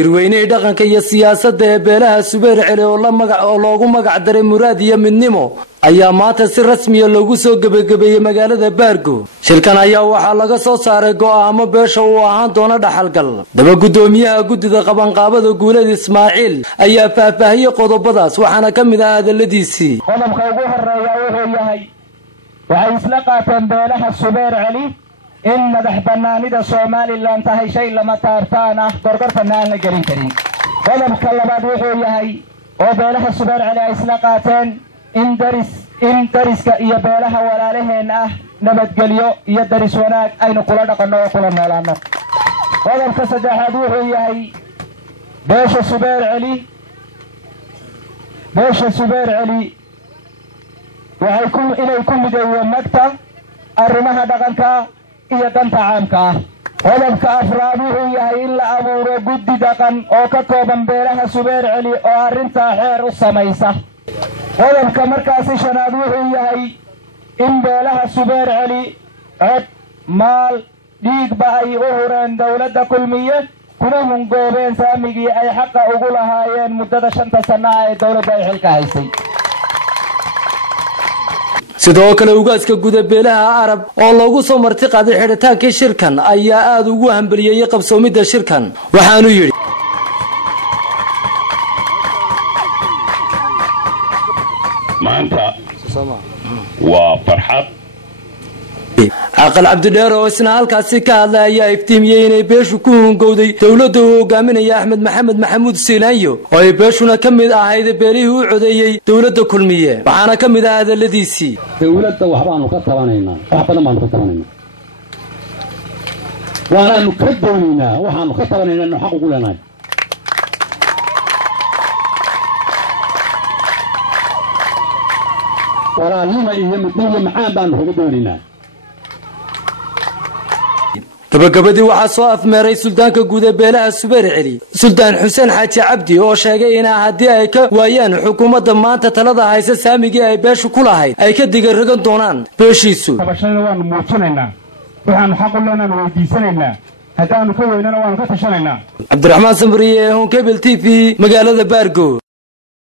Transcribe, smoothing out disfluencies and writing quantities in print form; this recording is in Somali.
irweynay dhaqanka iyo siyaasadda ee beelaha Subeer Cali oo loogu magac daray Muraad iyo Midnimo ayaa maanta si rasmi ah loogu soo gabagabeeyay magaalada Baargo. Shirkan ayaa waxaa laga soo saaray go'aamo beesha uu ahaan doona dhaxalgal. Daba gudoomiyaha guddida qabanqaabada Guuleed Ismaaciil ayaa faahfaahiyay qodobadaas waxaana ka mid ah hadaladiisii. qodobka ugu horeeya wuxuu yahay waxay isla qaateen beelaha Subeer Cali in madax banaanida Soomaaliland tahay shay lama taabtaan ah gorgortana aan la gelin karin. qodobka labaad wuxuu yahay oo beelaha Subeer Cali ay isla qaateen in dariska iyo beelaha walaalaheen ah nabadgelyo iyo daris wanaag aynu kula dhaqanno oo kula noolaano. qodobka saddexaad wuxuu yahay beesha Subeer Cali waxay inay ku mideeyeen magta arrimaha dhaqanka iyo danta caamka ah. qodobka afraad wuxuu yahay in la abuuro guddi dhaqan oo ka kooban beelaha Subeer Cali oo arrinta xeer u samaysa. qodobka markaasi shanaad wuxuu yahay in beelaha Subeer Cali cod maal dhiigba ay u hureen dawladda kulmiye kuna hungoobeen saamigii ay xaqa ugu lahaayeen muddada 5 sano ee dawladda ay xilka haysay. sidoo kale ugaaska guud beelaha Arab oo loogu soo marti qaaday xiritaanka shirkan ayaa aad ugu hambaliyay qabsoomida shirkan waxaanu yiri maanta waa farxad aqal Cabdidheer oo isna halkaasi ka hadlay ayaa iftiimiyay inay beeshu ku hungowday dawladda uu hogaaminaya Axmed Maxamed Maxamuud Siilaanyo oo ay beeshuna ka mid ahayd beelihii u codeeyay dawladda kulmiye waxaana ka mid ah hadaladiisii dawladda waxbaanu ka tabanaynaa wax badan baanu ka tabanaynaa waanu ka doonaynaa waxaanu ka tabanaynaa xaq ugu leenahay walaalnimo iyo midnimo macaan baanu uga doonaynaa. gabagabadii waxaa soo afmeeray suldaanka guud ee beelaha Subeer Cali Suldaan Xuseen Xaaji Cabdi oo sheegay in haddii ay ka waayaan xukuumadda maanta talada haysa saamigii ay beeshu ku lahayd ay ka digaragan doonaan beeshiisu. tabashada waanu muujinaynaa waxaanu xaq u leenahay weydiisanaynaa haddaanu ka weynana waanu ka tashanaynaa. Cabdiraxmaan Samriye, Honkebel TV, magaalada Baargo.